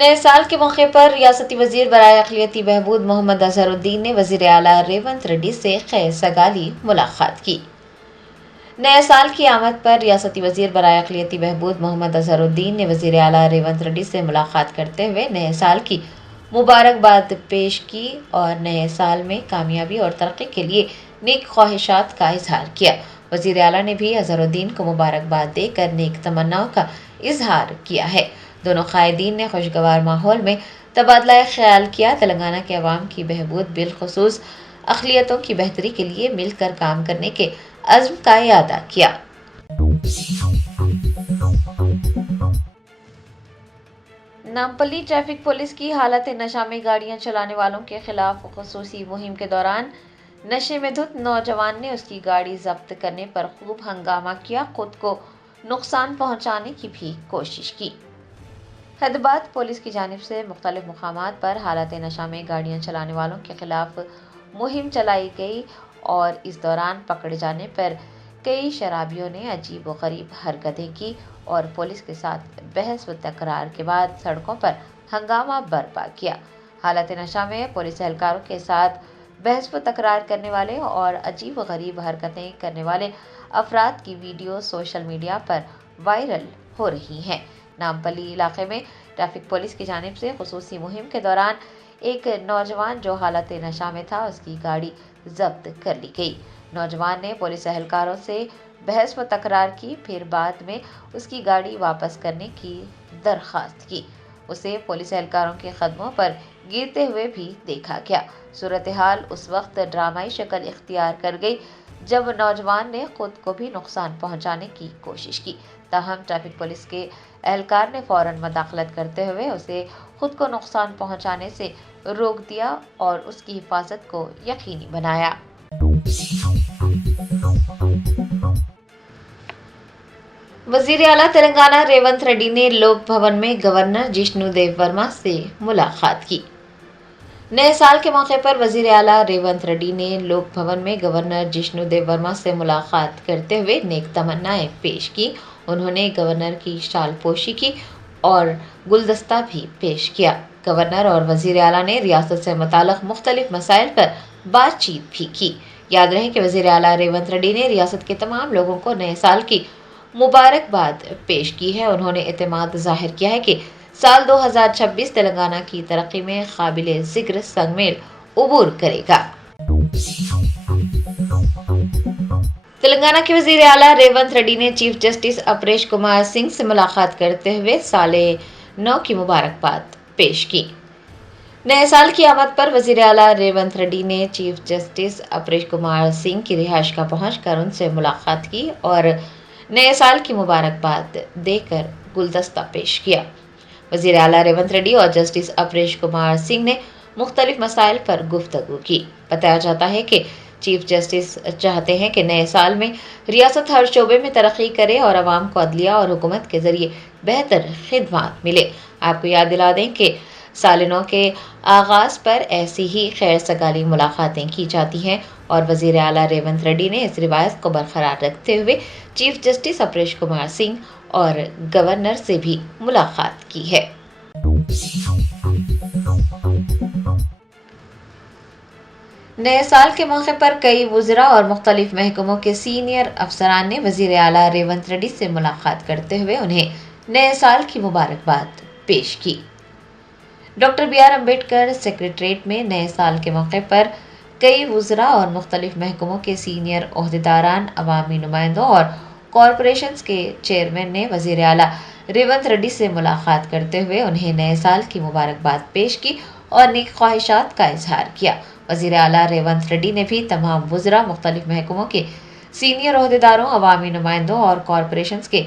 نئے سال کے موقع پر ریاستی وزیر برائے اقلیتی بہبود محمد اظہر الدین نے وزیر اعلیٰ ریونت ریڈی سے خیر سگالی ملاقات کی۔ نئے سال کی آمد پر ریاستی وزیر برائے اقلیتی بہبود محمد اظہر الدین نے وزیر اعلیٰ ریونت ریڈی سے ملاقات کرتے ہوئے نئے سال کی مبارکباد پیش کی اور نئے سال میں کامیابی اور ترقی کے لیے نیک خواہشات کا اظہار کیا۔ وزیر اعلیٰ نے بھی اظہر الدین کو مبارکباد دے کر نیک تمناؤں کا اظہار کیا ہے۔ دونوں قائدین نے خوشگوار ماحول میں تبادلہ خیال کیا۔ تلنگانہ کے عوام کی بہبود بالخصوص اقلیتوں کی بہتری کے لیے مل کر کام کرنے کے عزم کا اعادہ کیا۔ نامپلی ٹریفک پولیس کی حالت نشہ میں گاڑیاں چلانے والوں کے خلاف خصوصی مہم کے دوران نشے میں دھت نوجوان نے اس کی گاڑی ضبط کرنے پر خوب ہنگامہ کیا، خود کو نقصان پہنچانے کی بھی کوشش کی۔ حیدرآباد پولیس کی جانب سے مختلف مقامات پر حالت نشہ میں گاڑیاں چلانے والوں کے خلاف مہم چلائی گئی اور اس دوران پکڑے جانے پر کئی شرابیوں نے عجیب و غریب حرکتیں کی اور پولیس کے ساتھ بحث و تکرار کے بعد سڑکوں پر ہنگامہ برپا کیا۔ حالت نشہ میں پولیس اہلکاروں کے ساتھ بحث و تکرار کرنے والے اور عجیب و غریب حرکتیں کرنے والے افراد کی ویڈیو سوشل میڈیا پر وائرل ہو رہی ہیں۔ نامپلی علاقے میں ٹریفک پولیس کی جانب سے خصوصی مہم کے دوران ایک نوجوان جو حالت نشہ میں تھا اس کی گاڑی ضبط کر لی گئی۔ نوجوان نے پولیس اہلکاروں سے بحث و تکرار کی، پھر بعد میں اس کی گاڑی واپس کرنے کی درخواست کی۔ اسے پولیس اہلکاروں کے قدموں پر گرتے ہوئے بھی دیکھا گیا۔ صورتحال اس وقت ڈرامائی شکل اختیار کر گئی جب نوجوان نے خود کو بھی نقصان پہنچانے کی کوشش کی، تاہم ٹریفک پولیس کے اہلکار نے فوراً مداخلت کرتے ہوئے اسے خود کو نقصان پہنچانے سے روک دیا اور اس کی حفاظت کو یقینی بنایا۔ وزیر اعلیٰ تلنگانہ ریونت ریڈی نے لوک بھون میں گورنر جشنو دیو ورما سے ملاقات کی۔ نئے سال کے موقع پر وزیر اعلیٰ ریونت ریڈی نے لوک بھون میں گورنر جشنو دیو ورما سے ملاقات کرتے ہوئے نیک تمنائیں پیش کی۔ انہوں نے گورنر کی شال پوشی کی اور گلدستہ بھی پیش کیا۔ گورنر اور وزیر اعلیٰ نے ریاست سے متعلق مختلف مسائل پر بات چیت بھی کی۔ یاد رہے کہ وزیر اعلیٰ ریونت ریڈی نے ریاست کے تمام لوگوں کو نئے سال کی مبارکباد پیش کی ہے۔ انہوں نے اعتماد ظاہر کیا ہے کہ سال 2026 تلنگانہ کی ترقی میں قابل ذکر سنگ میل عبور کرے گا۔ تلنگانہ کے وزیر اعلیٰ ریونت ریڈی نے چیف جسٹس اپریش کمار سنگھ سے ملاقات کرتے ہوئے سال نو کی مبارکباد پیش کی۔ نئے سال کی آمد پر وزیر اعلیٰ ریونت ریڈی نے چیف جسٹس اپریش کمار سنگھ کی رہائش گاہ پہنچ کر ان سے ملاقات کی اور نئے سال کی مبارکباد دے کر گلدستہ پیش کیا۔ وزیر اعلیٰ ریونت ریڈی اور جسٹس اپریش کمار سنگھ نے مختلف مسائل پر گفتگو کی۔ بتایا جاتا ہے کہ چیف جسٹس چاہتے ہیں کہ نئے سال میں ریاست ہر شعبے میں ترقی کرے اور عوام کو عدلیہ اور حکومت کے ذریعے بہتر خدمات ملے۔ آپ کو یاد دلا دیں کہ سال نو کے آغاز پر ایسی ہی خیر سگالی ملاقاتیں کی جاتی ہیں اور وزیر اعلیٰ ریونت ریڈی نے اس روایت کو برقرار رکھتے ہوئے چیف جسٹس اپریش کمار سنگھ اور گورنر سے بھی ملاقات کی ہے۔ نئے سال کے موقع پر کئی وزراء اور مختلف محکموں کے سینئر افسران نے وزیر اعلیٰ ریونت ریڈی سے ملاقات کرتے ہوئے انہیں نئے سال کی مبارکباد پیش کی۔ Doctor B R Ambedkar secretariat میں نئے سال کے موقع پر کئی وزراء اور مختلف محکموں کے سینئر عہدیداران، عوامی نمائندوں اور کارپوریشنز کے چیئرمین نے وزیر اعلیٰ ریونت ریڈی سے ملاقات کرتے ہوئے انہیں نئے سال کی مبارکباد پیش کی اور نیک خواہشات کا اظہار کیا۔ وزیر اعلیٰ ریونت ریڈی نے بھی تمام وزراء، مختلف محکموں کے سینئر عہدیداروں، عوامی نمائندوں اور کارپوریشنز کے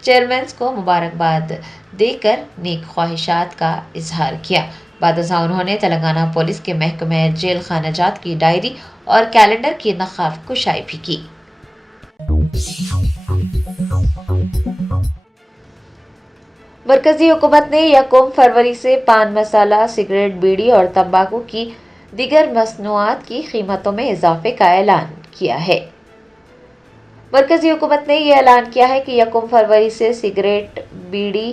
چیئرمینز کو مبارکباد دے کر نیک خواہشات کا اظہار کیا۔ بعد ازاں انہوں نے تلنگانہ پولیس کے محکمہ جیل خانہ جات کی ڈائری اور کیلنڈر کی نقاب کشائی بھی کی۔ مرکزی حکومت نے یکم فروری سے پان مسالہ، سگریٹ، بیڑی اور تمباکو کی دیگر مصنوعات کی قیمتوں میں اضافے کا اعلان کیا ہے۔ مرکزی حکومت نے یہ اعلان کیا ہے کہ یکم فروری سے سگریٹ، بیڑی،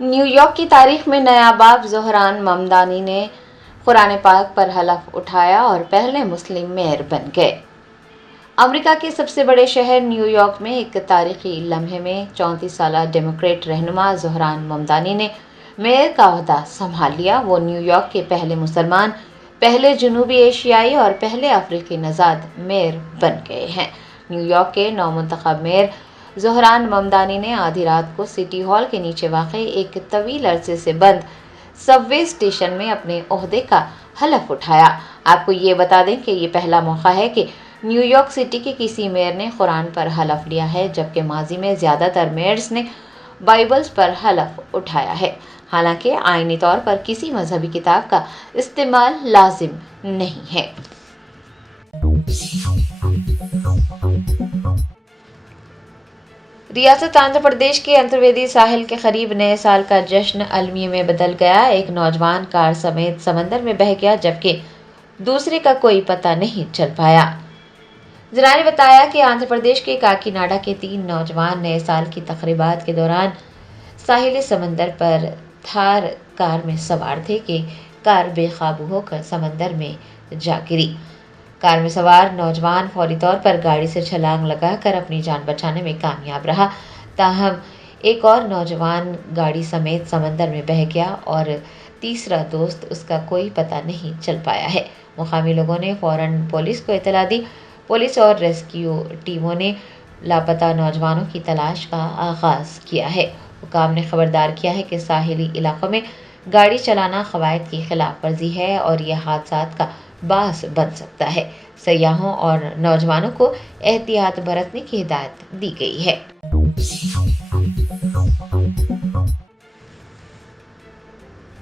نیو یارک کی تاریخ میں نایاب زہران ممدانی نے قرآن پاک پر حلف اٹھایا اور پہلے مسلم میئر بن گئے۔ امریکہ کے سب سے بڑے شہر نیو یارک میں ایک تاریخی لمحے میں 34 سالہ ڈیموکریٹ رہنما زہران ممدانی نے میئر کا عہدہ سنبھال لیا۔ وہ نیو یارک کے پہلے مسلمان، پہلے جنوبی ایشیائی اور پہلے افریقی نژاد میئر بن گئے ہیں۔ نیو یارک کے نومنتخب میئر زہران ممدانی نے آدھی رات کو سٹی ہال کے نیچے واقع ایک طویل عرصے سے بند سب وے اسٹیشن میں اپنے عہدے کا حلف اٹھایا۔ آپ کو یہ بتا دیں کہ یہ پہلا موقع ہے کہ نیو یارک سٹی کے کسی میئر نے قرآن پر حلف لیا ہے، جبکہ ماضی میں زیادہ تر میئرز نے بائبلز پر حلف اٹھایا ہے۔ حالانکہ آئینی طور پر کسی مذہبی کتاب کا استعمال لازم نہیں ہے۔ ریاست آندھرا پردیش کے انترویدی ساحل کے قریب نئے سال کا جشن المیہ میں بدل گیا۔ ایک نوجوان کار سمیت سمندر میں بہہ گیا، جبکہ دوسرے کا کوئی پتہ نہیں چل پایا۔ ذرائع نے بتایا کہ آندھرا پردیش کے کاکیناڈا کے 3 نوجوان نئے سال کی تقریبات کے دوران ساحل سمندر پر تھار کار میں سوار تھے کہ کار بے قابو ہو کر سمندر میں جا گری۔ کار میں سوار نوجوان فوری طور پر گاڑی سے چھلانگ لگا کر اپنی جان بچانے میں کامیاب رہا، تاہم ایک اور نوجوان گاڑی سمیت سمندر میں بہہ گیا اور تیسرا دوست اس کا کوئی پتہ نہیں چل پایا ہے۔ مقامی لوگوں نے فوراً پولیس کو اطلاع دی۔ پولیس اور ریسکیو ٹیموں نے لاپتہ نوجوانوں کی تلاش کا آغاز کیا ہے۔ حکام نے خبردار کیا ہے کہ ساحلی علاقوں میں گاڑی چلانا قواعد کی خلاف ورزی ہے اور یہ حادثات کا باعث بن سکتا ہے۔ سیاحوں اور نوجوانوں کو احتیاط برتنے کی ہدایت دی گئی ہے۔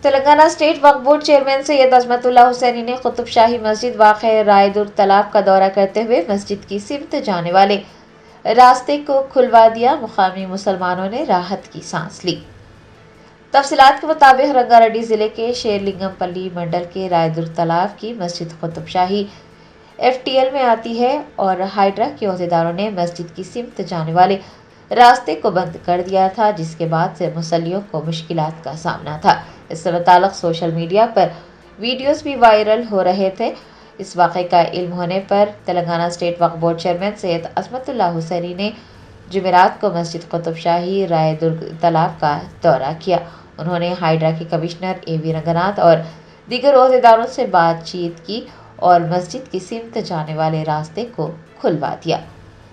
تلنگانہ اسٹیٹ وقف بورڈ چیئرمین سید عظمت اللہ حسینی نے قطب شاہی مسجد واقع رائے دور تالاب کا دورہ کرتے ہوئے مسجد کی سمت جانے والے راستے کو کھلوا دیا۔ مقامی مسلمانوں نے راحت کی سانس لی۔ تفصیلات کے مطابق رنگا ریڈی ضلع کے شیر لنگم پلی منڈل کے رائے دور تالاب کی مسجد قطب شاہی FTL میں آتی ہے اور ہائیڈرا کے عہدیداروں نے مسجد کی سمت جانے والے راستے کو بند کر دیا تھا، جس کے بعد سے مسلمانوں کو مشکلات کا سامنا تھا۔ اس سے متعلق سوشل میڈیا پر ویڈیوز بھی وائرل ہو رہے تھے۔ اس واقعے کا علم ہونے پر تلنگانہ اسٹیٹ وقف بورڈ چیئرمین سید عظمت اللہ حسینی نے جمعرات کو مسجد قطب شاہی رائے دور تالاب کا دورہ کیا۔ انہوں نے ہائیڈرا کے کمشنر AV رنگناتھ اور دیگر عہدیداروں سے بات چیت کی اور مسجد کی سمت جانے والے راستے کو کھلوا دیا۔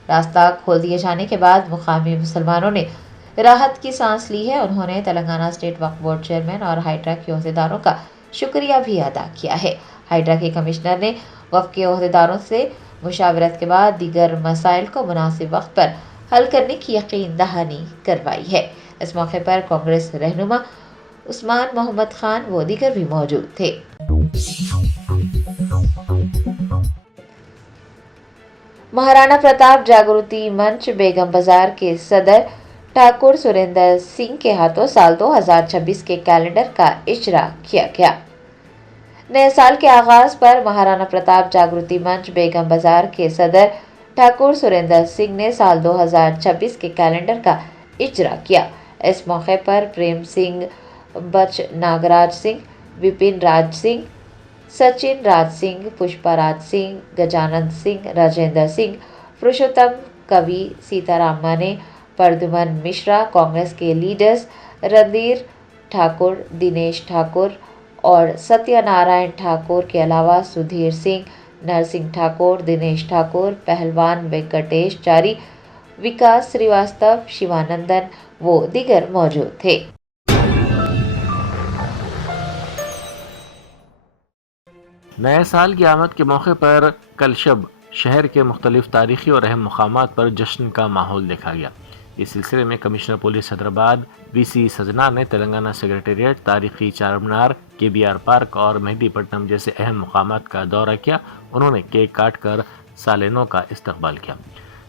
راستہ کھول دیے جانے کے بعد مقامی مسلمانوں نے راحت کی سانس لی ہے۔ انہوں نے تلنگانہ اسٹیٹ وقف بورڈ چیئرمین اور ہائیڈرا کے عہدیداروں کا شکریہ بھی ادا کیا ہے۔ ہائیڈرا کے کمشنر نے وقف کے عہدیداروں سے مشاورت کے بعد دیگر مسائل کو مناسب وقت پر حل کرنے کی یقین دہانی کروائی ہے۔ اس موقع پر کانگریس رہنما عثمان محمد خان و دیگر بھی موجود تھے۔ مہارانا پرتاپ جاگرتی منچ بیگم بازار کے صدر ٹھاکر سریندر سنگھ کے ہاتھوں سال 2026 کے کیلنڈر کا اجرا کیا گیا۔ نئے سال کے آغاز پر مہارانا پرتاپ جاگرتی منچ بیگم بازار کے صدر ٹھاکر سریندر سنگھ نے سال 2026 کے کیلنڈر کا اجرا کیا۔ اس موقع پر پریم سنگھ بچ، ناگراج سنگھ، وپن راج سنگھ، سچن راج سنگھ، پشپا راج سنگھ، گجانند سنگھ، راجندر سنگھ، پرشوتم کوی، سیتا رامانے، پردمن مشرا، کانگریس کے لیڈرز رندیر ٹھاکر، دنیش ٹھاکر اور ستیہ نارائن ٹھاکر کے علاوہ سدھیر سنگھ، نرسنگھ ٹھاکر، دنیش ٹھاکر، پہلوان وینکٹیش چاری، وکاس سریواستو، شیوانندن و دیگر موجود تھے۔ نئے سال کی آمد کے موقع پر کل شب شہر کے مختلف تاریخی اور اہم مقامات پر جشن کا ماحول دیکھا گیا۔ اس سلسلے میں کمشنر پولیس حیدرآباد VC سجنا نے تلنگانہ سیکریٹریٹ، تاریخی چار مینار، KBR پارک اور مہدی پٹنم جیسے اہم مقامات کا دورہ کیا۔ انہوں نے کیک کاٹ کر سالینوں کا استقبال کیا۔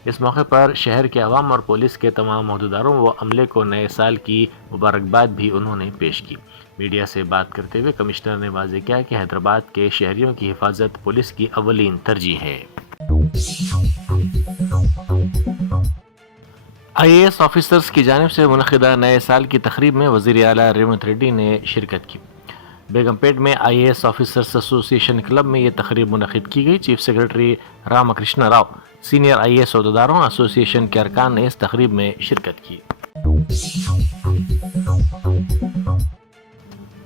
اس موقع پر شہر کے عوام اور پولیس کے تمام عہدیداروں و عملے کو نئے سال کی مبارکباد بھی انہوں نے پیش کی۔ میڈیا سے بات کرتے ہوئے کمشنر نے واضح کیا کہ حیدرآباد کے شہریوں کی حفاظت پولیس کی اولین ترجیح ہے۔ IAS آفیسرز کی جانب سے منعقدہ نئے سال کی تقریب میں وزیر اعلیٰ ریونت ریڈی نے شرکت کی۔ بیگم پیٹ میں IAS آفیسرز ایسوسی ایشن کلب میں یہ تقریب منعقد کی گئی۔ Chief secretary Ram Krishna Rao, senior IAS عہدیداروں، ایسوسی ایشن کے ارکان نے اس تقریب میں شرکت کی۔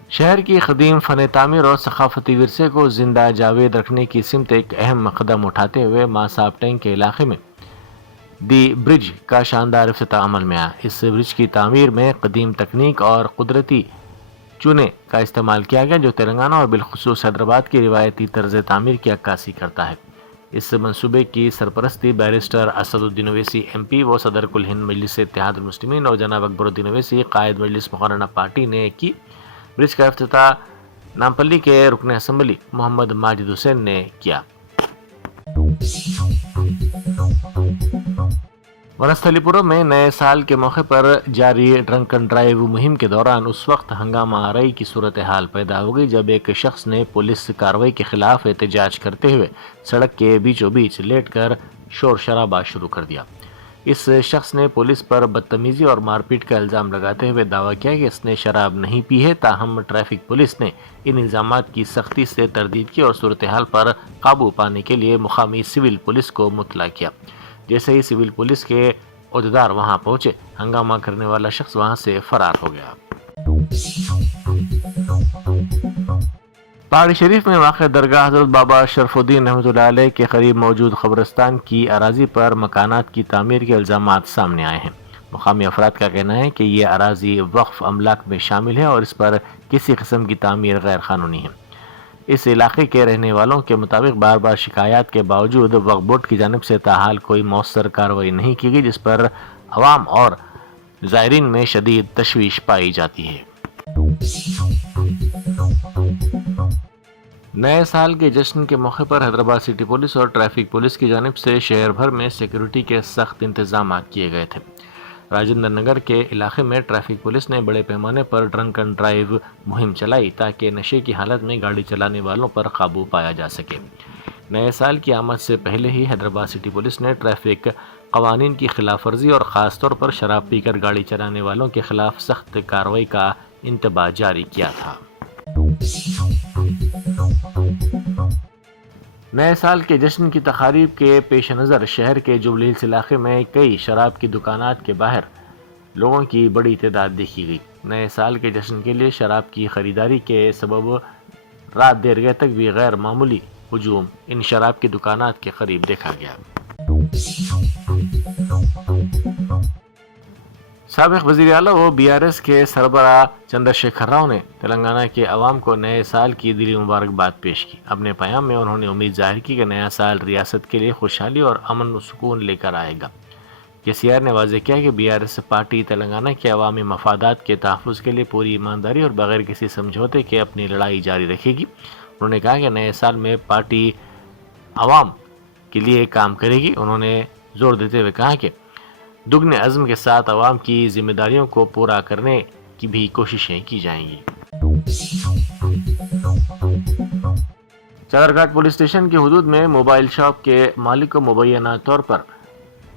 شہر کی قدیم فن تعمیر اور ثقافتی ورثے کو زندہ جاوید رکھنے کی سمت ایک اہم قدم اٹھاتے ہوئے ماساب ٹینک کے علاقے میں دی برج کا شاندار افتتاح عمل میں آیا۔ اس برج کی تعمیر میں قدیم تکنیک اور قدرتی چونے کا استعمال کیا گیا جو تلنگانہ اور بالخصوص حیدرآباد کی روایتی طرز تعمیر کی عکاسی کرتا ہے۔ اس منصوبے کی سرپرستی بیرسٹر اسد الدین اویسی MP و صدر کل ہند مجلس اتحاد المسلمین اور جناب اکبر الدین اویسی قائد مجلس مقررہ پارٹی نے کی۔ برج کا افتتاح نامپلی کے رکن اسمبلی محمد ماجد حسین نے کیا۔ ونستھلی پورم میں نئے سال کے موقع پر جاری ڈرنک اینڈ ڈرائیو مہم کے دوران اس وقت ہنگامہ آرائی کی صورتحال پیدا ہو گئی جب ایک شخص نے پولیس کارروائی کے خلاف احتجاج کرتے ہوئے سڑک کے بیچوں بیچ لیٹ کر شور شرابہ شروع کر دیا۔ اس شخص نے پولیس پر بدتمیزی اور مار پیٹ کا الزام لگاتے ہوئے دعویٰ کیا کہ اس نے شراب نہیں پی ہے، تاہم ٹریفک پولیس نے ان الزامات کی سختی سے تردید کی اور صورتحال پر قابو پانے کے لیے مقامی سول پولیس کو مطلع کیا۔ جیسے ہی سول پولیس کے عہدیدار وہاں پہنچے، ہنگامہ کرنے والا شخص وہاں سے فرار ہو گیا۔ پہاڑی شریف میں واقع درگاہ حضرت بابا شرف الدین رحمۃ اللہ علیہ کے قریب موجود قبرستان کی اراضی پر مکانات کی تعمیر کے الزامات سامنے آئے ہیں۔ مقامی افراد کا کہنا ہے کہ یہ اراضی وقف املاک میں شامل ہے اور اس پر کسی قسم کی تعمیر غیر قانونی ہے۔ اس علاقے کے رہنے والوں کے مطابق بار بار شکایات کے باوجود وقف بورڈ کی جانب سے تاحال کوئی مؤثر کارروائی نہیں کی گئی، جس پر عوام اور زائرین میں شدید تشویش پائی جاتی ہے۔ نئے سال کے جشن کے موقع پر حیدرآباد سٹی پولیس اور ٹریفک پولیس کی جانب سے شہر بھر میں سیکیورٹی کے سخت انتظامات کیے گئے تھے۔ راجندر نگر کے علاقے میں ٹریفک پولیس نے بڑے پیمانے پر ڈرنک اینڈ ڈرائیو مہم چلائی تاکہ نشے کی حالت میں گاڑی چلانے والوں پر قابو پایا جا سکے۔ نئے سال کی آمد سے پہلے ہی حیدرآباد سٹی پولیس نے ٹریفک قوانین کی خلاف ورزی اور خاص طور پر شراب پی کر گاڑی چلانے والوں کے خلاف سخت کارروائی کا انتباہ جاری کیا تھا۔ نئے سال کے جشن کی تقاریب کے پیش نظر شہر کے جوبلی ہلز علاقے میں کئی شراب کی دکانات کے باہر لوگوں کی بڑی تعداد دیکھی گئی۔ نئے سال کے جشن کے لیے شراب کی خریداری کے سبب رات دیر گئے تک بھی غیر معمولی ہجوم ان شراب کی دکانات کے قریب دیکھا گیا۔ سابق وزیر اعلیٰ و BRS کے سربراہ چندر شیکھر راؤ نے تلنگانہ کے عوام کو نئے سال کی دلی مبارکباد پیش کی۔ اپنے پیام میں انہوں نے امید ظاہر کی کہ نیا سال ریاست کے لیے خوشحالی اور امن و سکون لے کر آئے گا۔ KCR نے واضح کیا کہ BRS پارٹی تلنگانہ کے عوامی مفادات کے تحفظ کے لیے پوری ایمانداری اور بغیر کسی سمجھوتے کے اپنی لڑائی جاری رکھے گی۔ انہوں نے کہا کہ نئے سال میں پارٹی عوام کے لیے کام کرے گی۔ انہوں نے زور دیتے ہوئے کہا کہ دگنے عزم کے ساتھ عوام کی ذمہ داریوں کو پورا کرنے کی بھی کوششیں کی جائیں گی۔ چادرگھاٹ پولیس اسٹیشن کی حدود میں موبائل شاپ کے مالک کو مبینہ طور پر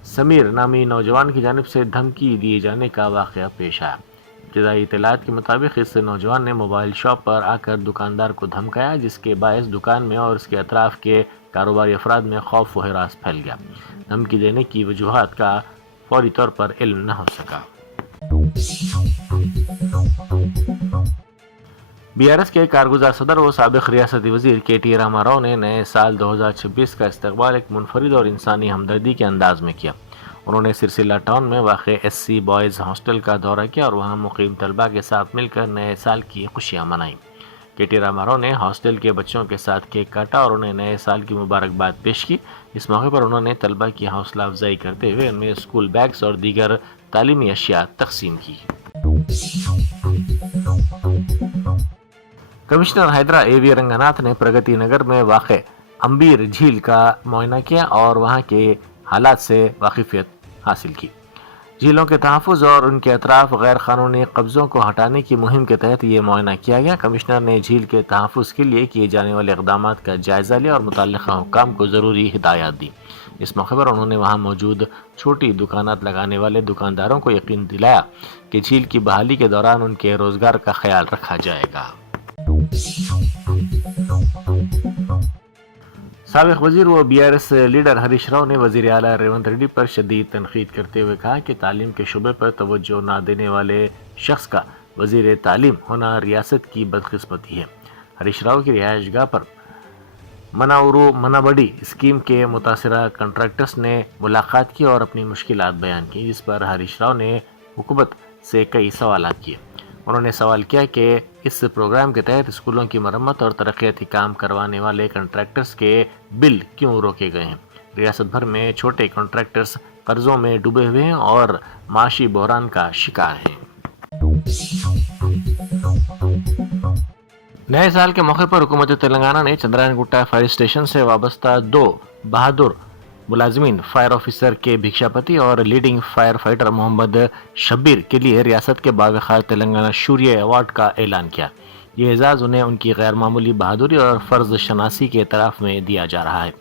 سمیر نامی نوجوان کی جانب سے دھمکی دیے جانے کا واقعہ پیش آیا۔ ابتدائی اطلاعات کے مطابق اس نوجوان نے موبائل شاپ پر آ کر دکاندار کو دھمکایا، جس کے باعث دکان میں اور اس کے اطراف کے کاروباری افراد میں خوف و ہراس پھیل گیا۔ دھمکی دینے کی وجوہات کا فوری طور پر علم نہ ہو سکا۔ BRS کے کارگزار صدر و سابق ریاستی وزیر KT راما راؤ نے نئے سال 2026 کا استقبال ایک منفرد اور انسانی ہمدردی کے انداز میں کیا۔ انہوں نے سرسیلا ٹاؤن میں واقع SC بوائز ہاسٹل کا دورہ کیا اور وہاں مقیم طلباء کے ساتھ مل کر نئے سال کی خوشیاں منائیں۔ KT راما راؤ نے ہاسٹل کے بچوں کے ساتھ کیک کاٹا اور انہیں نئے سال کی مبارکباد پیش کی۔ اس موقع پر انہوں نے طلباء کی حوصلہ افزائی کرتے ہوئے ان میں اسکول بیگز اور دیگر تعلیمی اشیاء تقسیم کی۔ کمشنر حیدرا AV رنگناتھ نے پرگتی نگر میں واقع امبیر جھیل کا معائنہ کیا اور وہاں کے حالات سے واقفیت حاصل کی۔ جھیلوں کے تحفظ اور ان کے اطراف غیر قانونی قبضوں کو ہٹانے کی مہم کے تحت یہ معائنہ کیا گیا۔ کمشنر نے جھیل کے تحفظ کے لیے کیے جانے والے اقدامات کا جائزہ لیا اور متعلقہ حکام کو ضروری ہدایات دی۔ اس موقع پر انہوں نے وہاں موجود چھوٹی دکانات لگانے والے دکانداروں کو یقین دلایا کہ جھیل کی بحالی کے دوران ان کے روزگار کا خیال رکھا جائے گا۔ سابق وزیر و BRS لیڈر ہریش راؤ نے وزیر اعلیٰ ریونت ریڈی پر شدید تنقید کرتے ہوئے کہا کہ تعلیم کے شعبے پر توجہ نہ دینے والے شخص کا وزیر تعلیم ہونا ریاست کی بدقسمتی ہے۔ ہریش راؤ کی رہائش گاہ پر مناورو منابڈی اسکیم کے متاثرہ کنٹریکٹرز نے ملاقات کی اور اپنی مشکلات بیان کی، جس پر ہریش راؤ نے حکومت سے کئی سوالات کیے۔ انہوں نے سوال کیا کہ اس پروگرام کے تحت اسکولوں کی مرمت اور ترقیاتی کام کروانے والے کنٹریکٹرز کے بل کیوں روکے گئے ہیں۔ ریاست بھر میں چھوٹے کنٹریکٹرز قرضوں میں ڈوبے ہوئے ہیں اور معاشی بحران کا شکار ہیں۔ نئے سال کے موقع پر حکومت تلنگانہ نے چندرائن گٹا فائر اسٹیشن سے وابستہ 2 بہادر ملازمین فائر آفیسر کے بھکشاپتی اور لیڈنگ فائر فائٹر محمد شبیر کے لیے ریاست کے باغ خار تلنگانہ شوریہ ایوارڈ کا اعلان کیا۔ یہ اعزاز انہیں ان کی غیر معمولی بہادری اور فرض شناسی کے اعتراف میں دیا جا رہا ہے۔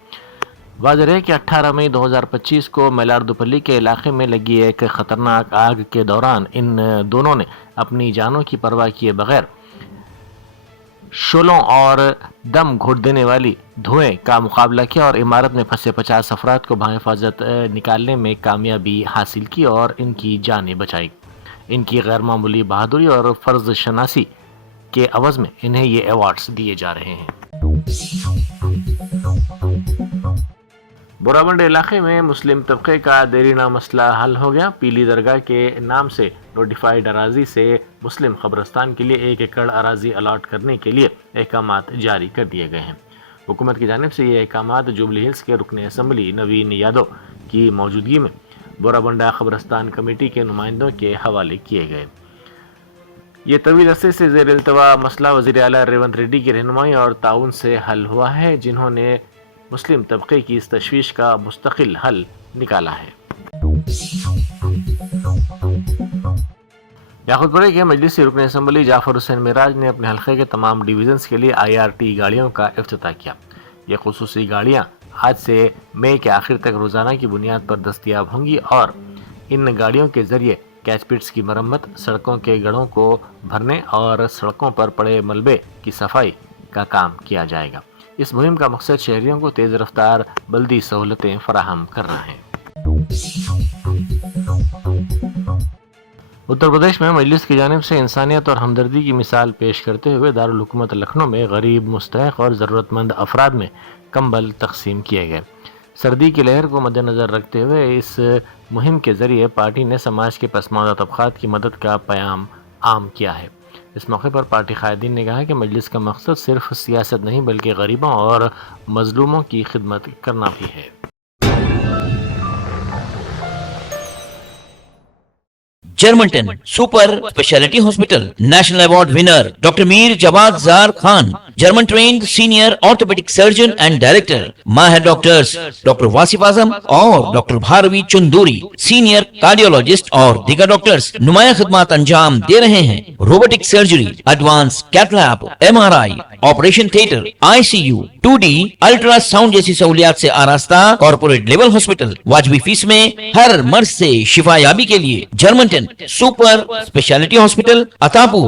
واضح ہے کہ 18 مئی 2025 کو میلاردوپلی کے علاقے میں لگی ایک خطرناک آگ کے دوران ان دونوں نے اپنی جانوں کی پرواہ کیے بغیر شعلوں اور دم گھوٹ دینے والی دھوئیں کا مقابلہ کیا اور عمارت میں پھنسے 50 افراد کو بحفاظت نکالنے میں کامیابی حاصل کی اور ان کی جانیں بچائی۔ ان کی غیر معمولی بہادری اور فرض شناسی کے عوض میں انہیں یہ ایوارڈز دیے جا رہے ہیں۔ بورابنڈ علاقے میں مسلم طبقے کا دیرینہ مسئلہ حل ہو گیا۔ پیلی درگاہ کے نام سے نوٹیفائیڈ اراضی سے مسلم قبرستان کے لیے 1 ایکڑ اراضی الاٹ کرنے کے لیے احکامات جاری کر دیے گئے ہیں۔ حکومت کی جانب سے یہ احکامات جوبلی ہلز کے رکن اسمبلی نوین یادو کی موجودگی میں بورابنڈہ قبرستان کمیٹی کے نمائندوں کے حوالے کیے گئے۔ یہ طویل عرصے سے زیر التوا مسئلہ وزیر اعلیٰ ریونت ریڈی کی رہنمائی اور تعاون سے حل ہوا ہے، جنہوں نے مسلم طبقے کی اس تشویش کا مستقل حل نکالا ہے۔ یاقوت پورے کے مجلسی رکن اسمبلی جعفر حسین معراج نے اپنے حلقے کے تمام ڈویژنز کے لیے IRT گاڑیوں کا افتتاح کیا۔ یہ خصوصی گاڑیاں آج سے مئی کے آخر تک روزانہ کی بنیاد پر دستیاب ہوں گی اور ان گاڑیوں کے ذریعے کیچ پٹس کی مرمت، سڑکوں کے گڑھوں کو بھرنے اور سڑکوں پر پڑے ملبے کی صفائی کا کام کیا جائے گا۔ اس مہم کا مقصد شہریوں کو تیز رفتار بلدی سہولتیں فراہم کرنا ہے۔ اتر پردیش میں مجلس کی جانب سے انسانیت اور ہمدردی کی مثال پیش کرتے ہوئے دارالحکومت لکھنؤ میں غریب، مستحق اور ضرورت مند افراد میں کمبل تقسیم کیے گئے۔ سردی کی لہر کو مد نظر رکھتے ہوئے اس مہم کے ذریعے پارٹی نے سماج کے پسماندہ طبقات کی مدد کا پیام عام کیا ہے۔ اس موقع پر پارٹی قائدین نے کہا کہ مجلس کا مقصد صرف سیاست نہیں بلکہ غریبوں اور مظلوموں کی خدمت کرنا بھی ہے۔ Germanten super speciality hospital national award winner doctor Mir Jawad Zar Khan, German trained senior orthopaedic surgeon and director, ماہر ڈاکٹرز ڈاکٹر واصف اعظم اور doctor Bharvi Chanduri, senior cardiologist اور دیگر ڈاکٹرز نمایاں خدمات انجام دے رہے ہیں۔ Robotic surgery, advance cath lab, MRI، operation theatre, ICU، 2D ultrasound جیسی سہولیات سے آراستہ کارپوریٹ لیول ہاسپٹل، واجبی فیس میں ہر مرض سے شفا یابی کے لیے جرمنٹن سپر اسپیشلٹی ہاسپٹل، عطاپور،